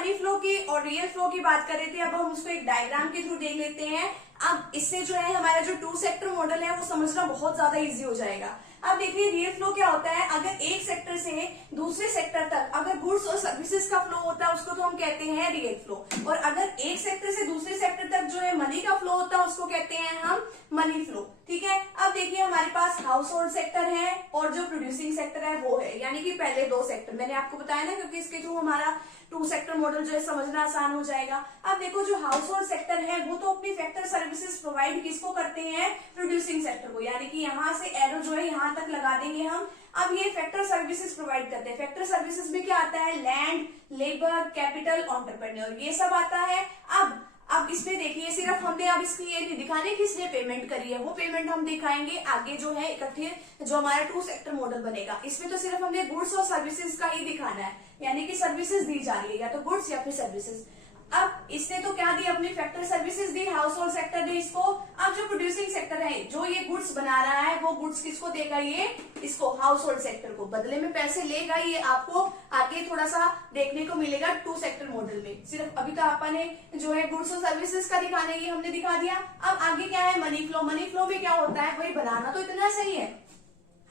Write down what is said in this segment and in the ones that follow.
Money flow की और real flow की बात कर रहे थे, अब हम उसको एक डायग्राम के थ्रू देख लेते हैं। अब इससे जो है हमारा जो टू सेक्टर मॉडल है वो समझना बहुत ज्यादा इजी हो जाएगा। अब देखिए रियल फ्लो क्या होता है, अगर एक सेक्टर से दूसरे सेक्टर तक अगर गुड्स और सर्विसेज का फ्लो होता है उसको तो हम कहते हैं रियल फ्लो, और अगर एक सेक्टर से दूसरे सेक्टर तक जो है मनी का फ्लो होता है उसको कहते हैं हम मनी फ्लो। ठीक है, अब देखिए हमारे पास हाउस होल्ड सेक्टर है और जो प्रोड्यूसिंग सेक्टर है वो है, यानी कि पहले दो सेक्टर मैंने आपको बताया ना, क्योंकि इसके थ्रू हमारा टू सेक्टर मॉडल जो है समझना आसान हो जाएगा। अब देखो जो हाउस होल्ड सेक्टर है वो तो अपनी फैक्टर सर्विसेज प्रोवाइड किसको करते हैं, प्रोड्यूसिंग सेक्टर को, यानी कि यहाँ से एरो जो है यहाँ तक लगा देंगे हम। अब ये फैक्टर सर्विसेज प्रोवाइड करते हैं, फैक्टर सर्विसेज में क्या आता है, लैंड, लेबर, कैपिटल, एंटरप्रेन्योर, ये सब आता है। अब इसमें देखिए सिर्फ हमने अब इसकी ये नहीं दिखाने कि इसने पेमेंट करी है, वो पेमेंट हम दिखाएंगे आगे जो है इकट्ठे जो हमारा टू सेक्टर मॉडल बनेगा। इसमें तो सिर्फ हमने गुड्स और सर्विसेज का ही दिखाना है, यानी कि सर्विसेज दी जा रही है या तो गुड्स या फिर सर्विसेज। अब इसने तो क्या दी, अपनी फैक्टर सर्विसेज दी, हाउस होल्ड सेक्टर दे इसको। अब जो प्रोड्यूसिंग सेक्टर है जो ये गुड्स बना रहा है वो गुड्स किसको देगा, ये इसको हाउस होल्ड सेक्टर को, बदले में पैसे लेगा। ये आपको आगे थोड़ा सा देखने को मिलेगा टू सेक्टर मॉडल में। सिर्फ अभी तो आपने जो है गुड्स और सर्विसेज का दिखाना है ये हमने दिखा दिया। अब आगे क्या है, मनी फ्लो। मनी फ्लो में क्या होता है, वही बनाना तो इतना सही है,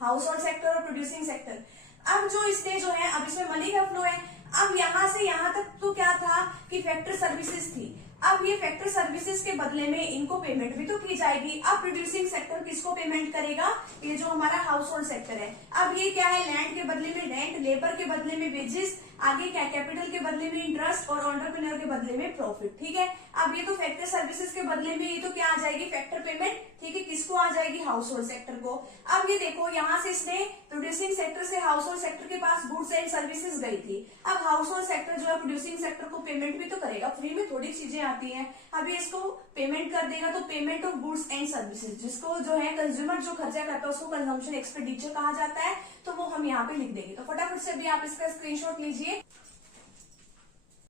हाउस होल्ड सेक्टर और प्रोड्यूसिंग सेक्टर। अब जो इसने जो है अब इसमें मनी का फ्लो है। अब यहां से यहां तक तो क्या था कि फैक्टर सर्विसेज थी, अब ये फैक्टर सर्विसेज के बदले में इनको पेमेंट भी तो की जाएगी। अब प्रोड्यूसिंग सेक्टर किसको पेमेंट करेगा, ये जो हमारा हाउस होल्ड सेक्टर है। अब ये क्या है, लैंड के बदले में रेंट, लेबर के बदले में वेजेस, आगे क्या कैपिटल के बदले में इंटरेस्ट और एंटरप्रेन्योर के बदले में प्रॉफिट। ठीक है, अब ये तो फैक्टर सर्विसेज के बदले में ये तो क्या आ जाएगी, फैक्टर पेमेंट। ठीक है, किसको आ जाएगी, हाउस होल्ड सेक्टर को। अब ये देखो यहाँ से इसने प्रोड्यूसिंग सेक्टर से हाउस होल्ड सेक्टर के पास गुड्स एंड सर्विसेज गई थी। अब हाउस होल्ड सेक्टर जो है प्रोड्यूसिंग सेक्टर को पेमेंट भी तो करेगा, फ्री में थोड़ी चीजें आती हैं। अभी इसको पेमेंट कर देगा तो payment of goods and services, जिसको जो है कंज्यूमर जो खर्चा करता है उसको कंजम्पशन एक्सपेंडिचर कहा जाता है, तो वो हम यहाँ पे लिख देंगे। तो फटाफट से अभी आप इसका स्क्रीनशॉट लीजिए।